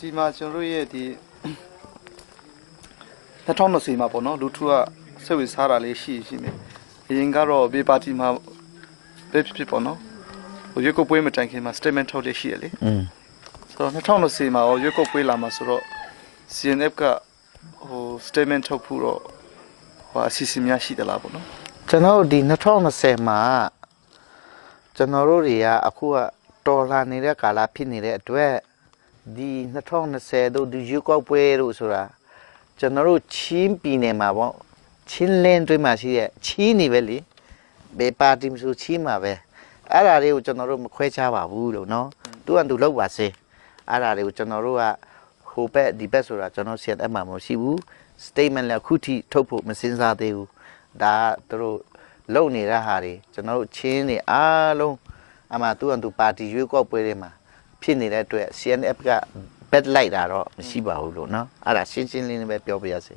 ဒီမှာကျွန်တော်ရဲ့ဒီ2020မှာပေါ့နော်လူထုကစိတ်ဝင်စားတာလေးရှိနေအရင်ကတော့ဘေးပါတီမှာပဲဖြစ်ပေါ့နော်ဟိုရွေးကောက်ပွဲမတိုင်ခင်မှာ statement ထုတ်လေးရှိရလေဆိုတော့2020မှာရွေးကောက်ပွဲလာမှာဆိုတော့ CNF ကဟို statement ထုတ်ဖို့တော့ဟိုအစီအစဉ်များရှိသလားပေါ့နော်ကျွန်တော်ဒီ2020မှာကျွန်တော်တို့တွေကအခုကတော်လာနေတဲ့ကာလဖြစ်နေတဲ့အတွက်ဒီ2020တို့ဒီရွေးကောက်ပွဲတို့ဆိုတာကျွန်တော်တို့ချင်းပြည်နယ်မှာပေါ့ချင်းလင်းတွင်းမှာရှိတဲ့ချင်းနေပဲလေဘယ်ပါတီမဆိုချင်းမှာပဲအဲ့ဒါတွေကိုကျွန်တော်တို့မခွဲခြားပါဘူးလို့နော်သူကသူလောက်ပါစေအဲ့ဒါတွေကိုကျွန်တော်တို့ကဟိုဘက်ဒီဘက်ဆိုတာကျွန်တော်ဆက်အမှမရှိဘူး statement လည်းခုထိထုတ်ဖို့မစင်စားသေးဘူးဒါသူတို့လုံနေတဲ့ဟာတွေကျွန်တော်တို့ချင်းနေအားလုံးအမှသူပါတီရွေးကောက်ပွဲတွေမှာဖြစ်နေတဲ့အတွက် CNF က bad light တာတော့မရှိပါဘူးလို့နော်အဲ့ဒါရှင်းရှင်းလင်းလင်းပဲပြောပြရစေ